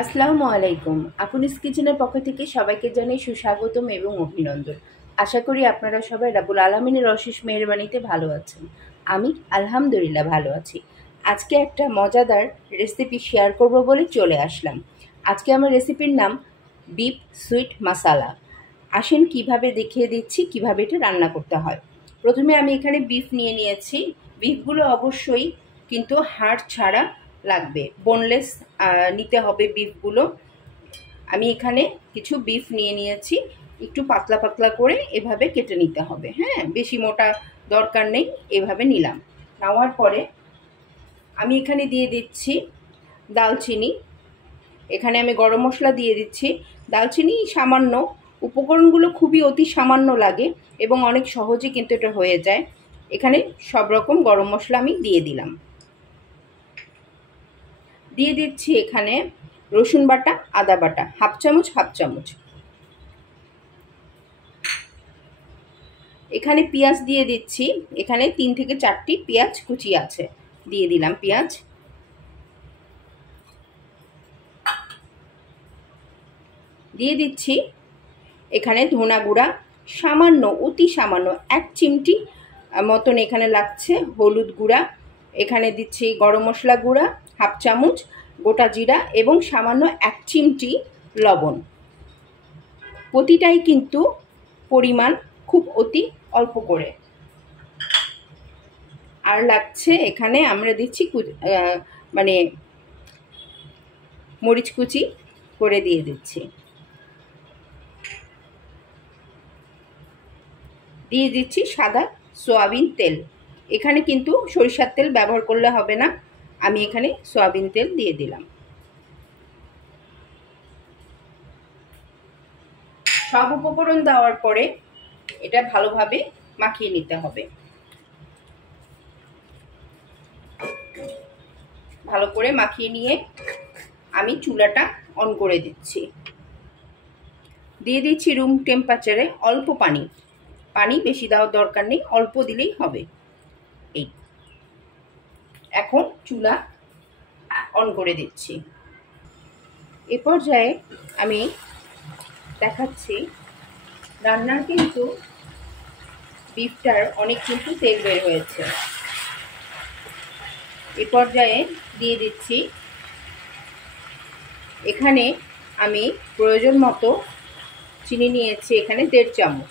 আসসালামু আলাইকুম। আপুনিস কিচেনের পক্ষ থেকে সবাইকে জানাই সুস্বাগতম এবং অভিনন্দন। আশা করি আপনারা সবাই রাব্বুল আলামিনের অশেষ মেহেরবানিতে ভালো আছেন। আমি আলহামদুলিল্লাহ ভালো আছি। আজকে একটা মজাদার রেসিপি শেয়ার করব বলে চলে আসলাম। আজকে আমার রেসিপির নাম বিফ সুইট মাসালা। আসেন কিভাবে দেখিয়ে দিচ্ছি কিভাবে এটা রান্না করতে হয়। প্রথমে আমি এখানে বিফ নিয়ে নিয়েছি। বিফগুলো অবশ্যই কিন্তু হাড় ছাড়া লাগবে, বোনলেস নিতে হবে বিফগুলো। আমি এখানে কিছু বিফ নিয়ে নিয়েছি, একটু পাতলা পাতলা করে এভাবে কেটে নিতে হবে। হ্যাঁ, বেশি মোটা দরকার নেই, এভাবে নিলাম। নেওয়ার পরে আমি এখানে দিয়ে দিচ্ছি দালচিনি। এখানে আমি গরম মশলা দিয়ে দিচ্ছি। দালচিনি সামান্য, উপকরণগুলো খুবই অতি সামান্য লাগে এবং অনেক সহজে কিন্তু এটা হয়ে যায়। এখানে সব রকম গরম মশলা আমি দিয়ে দিলাম। দিয়ে দিচ্ছি এখানে রসুন বাটা, আদা বাটা হাফ চামচ হাফ চামচ। এখানে পেঁয়াজ দিয়ে দিচ্ছি। এখানে 3 থেকে 4টি পেঁয়াজ কুচি আছে, দিয়ে দিলাম পেঁয়াজ। দিয়ে দিচ্ছি এখানে ধনা গুঁড়া সামান্য, অতি সামান্য 1 চিমটি মতন এখানে লাগছে হলুদ গুঁড়া। এখানে দিচ্ছি গরম মশলা গুঁড়া হাফ চামচ, গোটা জিরা এবং সামান্য 1 চিমটি লবণ। প্রতিটাই কিন্তু পরিমাণ খুব অতি অল্প করে। আর লাগছে এখানে আমরা দিচ্ছি মানে মরিচ কুচি করে দিয়ে দিচ্ছি। দিয়ে দিচ্ছি সাদা সয়াবিন তেল। এখানে কিন্তু সরিষার তেল ব্যবহার করলে হবে না, আমি এখানে সয়াবিন তেল দিয়ে দিলাম। সব উপকরণ দেওয়ার পরে এটা ভালোভাবে মাখিয়ে নিতে হবে। ভালো করে মাখিয়ে নিয়ে আমি চুলাটা অন করে দিচ্ছি। দিয়ে দিচ্ছি রুম টেম্পারেচারে অল্প পানি। পানি বেশি দেওয়ার দরকার নেই, অল্প দিলেই হবে। এই এখন চুলা অন করে দিচ্ছি। এ পর্যায়ে আমি দেখাচ্ছি রান্নার কিন্তু বিফটার অনেক কিন্তু তেল বের হয়েছে। এ পর্যায়ে দিয়ে দিচ্ছি এখানে আমি প্রয়োজন মতো চিনি নিয়েছি। এখানে 1.5 চামচ,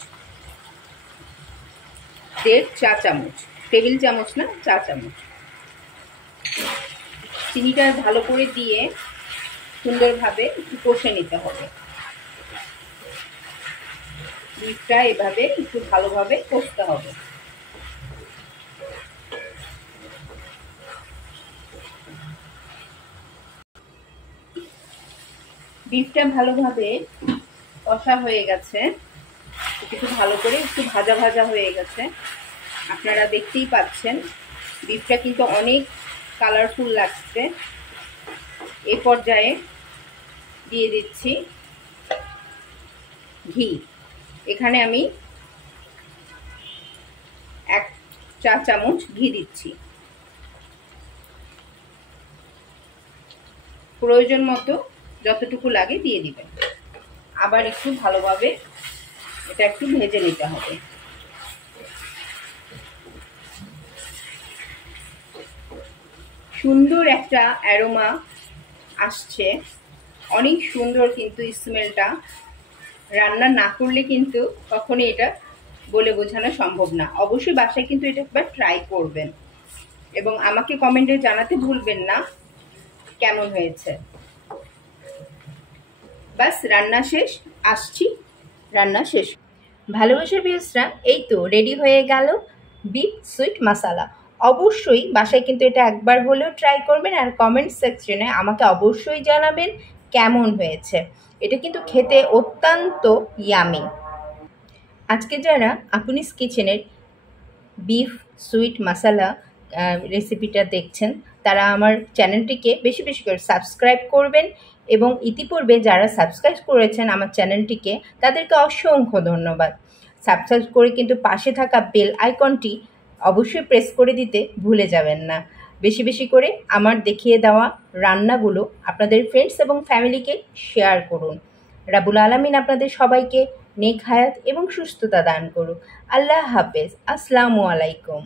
1.5 চা চামচ, টেবিল চামচ না, চা চামচ। চিনিটা ভালো করে দিয়ে সুন্দরভাবে একটু কষে নিতে হবে। বিফটা এভাবে একটু ভালোভাবে কষতে হবে। বিফটা ভালোভাবে কষা হয়ে গেছে, একটু ভালো করে একটু ভাজা ভাজা হয়ে গেছে। আপনারা দেখতেই পাচ্ছেন বিফটা কিন্তু অনেক কালারফুল লাগছে। এই পর্যায়ে দিয়ে দিচ্ছি ঘি। এখানে আমি 1 চা চামচ ঘি দিচ্ছি। প্রয়োজন মতো যতটুকু লাগে দিয়ে দিবেন। আবার একটু ভালোভাবে এটা একটু ভেজে নিতে হবে। সুন্দর একটা অ্যারোমা আসছে, অনেক সুন্দর কিন্তু স্মেলটা। রান্না না করলে কিন্তু কখনোই এটা বলে বোঝানো সম্ভব না। অবশ্যই বাসায় কিন্তু এটা একবার ট্রাই করবেন এবং আমাকে কমেন্টে জানাতে ভুলবেন না কেমন হয়েছে। বাস রান্না শেষ, আসছি রান্না শেষ। ভালোবাসার ভিউসরা, এই তো রেডি হয়ে গেল বিফ সুইট মাসালা। অবশ্যই বাসায় কিন্তু এটা একবার হলেও ট্রাই করবেন আর কমেন্ট সেকশনে আমাকে অবশ্যই জানাবেন কেমন হয়েছে। এটা কিন্তু খেতে অত্যন্ত ইয়ামি। আজকে যারা আপুনিস কিচেনের বিফ সুইট মাসালা রেসিপিটা দেখছেন তারা আমার চ্যানেলটিকে বেশি বেশি করে সাবস্ক্রাইব করবেন এবং ইতিপূর্বে যারা সাবস্ক্রাইব করেছেন আমার চ্যানেলটিকে তাদেরকে অসংখ্য ধন্যবাদ। সাবস্ক্রাইব করে কিন্তু পাশে থাকা বেল আইকনটি অবশ্যই প্রেস করে দিতে ভুলে যাবেন না। বেশি বেশি করে আমার দেখিয়ে দেওয়া রান্নাগুলো আপনাদের ফ্রেন্ডস এবং ফ্যামিলিকে শেয়ার করুন। রাব্বুল আলামিন আপনাদের সবাইকে নেক হায়াত এবং সুস্থতা দান করুক। আল্লাহ হাফেজ। আসসালামু আলাইকুম।